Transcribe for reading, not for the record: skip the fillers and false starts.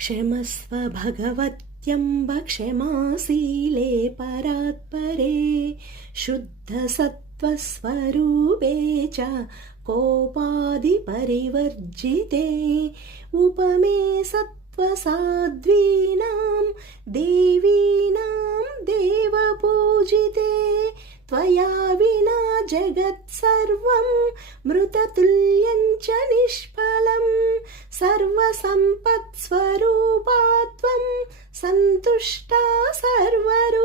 क्षमस्व भगवत्यम्ब क्षमाशीले परात्परे शुद्धसत्त्वस्वरूपे च कोपादिपरिवर्जिते उपमे सत्त्वसाध्वीनां देवीनां देवपूजिते त्वया विना जगत्सर्वं मृततुल्यं च निष्फलं सर्वसम्पत्स्वरूपा त्वं सन्तुष्टा सर्वरूपा।